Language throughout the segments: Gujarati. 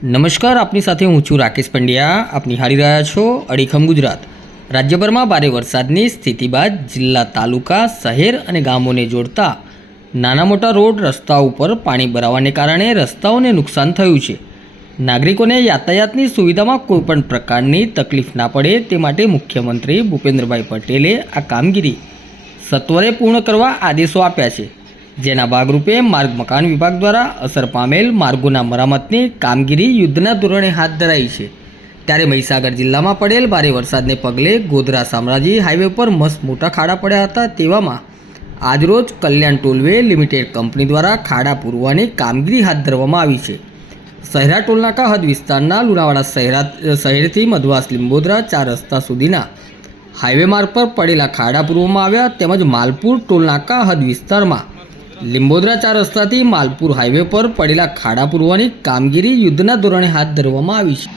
નમસ્કાર, આપની સાથે હું છું રાકેશ પંડ્યા. આપ નિહાળી રહ્યા છો અડીખમ ગુજરાત. રાજ્યભરમાં ભારે વરસાદની સ્થિતિ બાદ જિલ્લા, તાલુકા, શહેર અને ગામોને જોડતા નાના મોટા રોડ રસ્તાઓ ઉપર પાણી ભરાવાને કારણે રસ્તાઓને નુકસાન થયું છે. નાગરિકોને યાતાયાતની સુવિધામાં કોઈપણ પ્રકારની તકલીફ ના પડે તે માટે મુખ્યમંત્રી ભૂપેન્દ્રભાઈ પટેલે આ કામગીરી સત્વરે પૂર્ણ કરવા આદેશો આપ્યા છે. જેના ભાગરૂપે માર્ગ મકાન વિભાગ દ્વારા અસર પામેલ માર્ગોના મરામતની કામગીરી યુદ્ધના ધોરણે હાથ ધરાઈ છે. ત્યારે મહીસાગર જિલ્લામાં પડેલ ભારે વરસાદને પગલે ગોધરા શામળાજી હાઈવે પર મસ્ત મોટા ખાડા પડ્યા હતા. તેવામાં આજરોજ કલ્યાણ ટોલવે લિમિટેડ કંપની દ્વારા ખાડા પૂરવાની કામગીરી હાથ ધરવામાં આવી છે. સહેરા ટોલનાકા હદ વિસ્તારના લુણાવાડા શહેરથી મધવાસ લીંબોદરા 4 રસ્તા સુધીના હાઈવે માર્ગ પર પડેલા ખાડા પૂરવામાં આવ્યા. તેમજ માલપુર ટોલનાકા હદ વિસ્તારમાં લીંબોદરા 4 રસ્તાથી માલપુર હાઈવે પર પડેલા ખાડા પૂરવાની કામગીરી યુદ્ધના ધોરણે હાથ ધરવામાં આવી છે.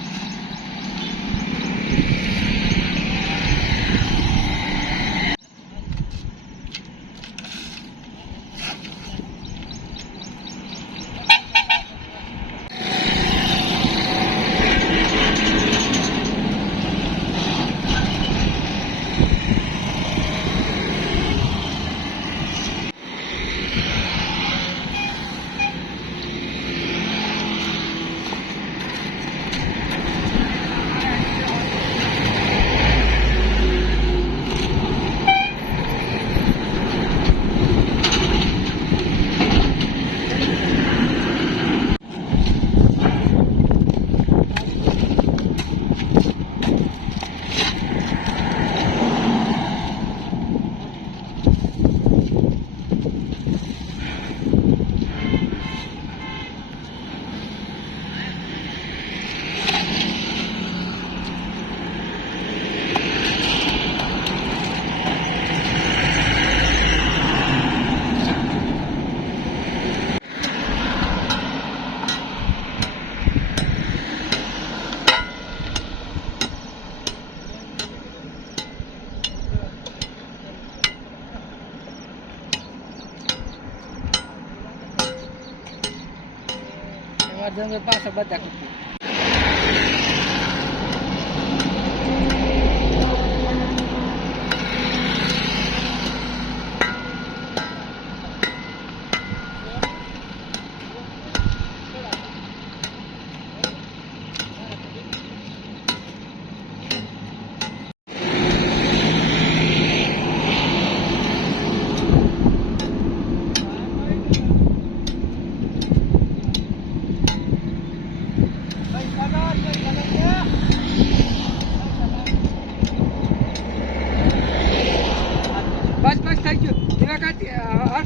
પાછા બધા બસ થઈ ગયું.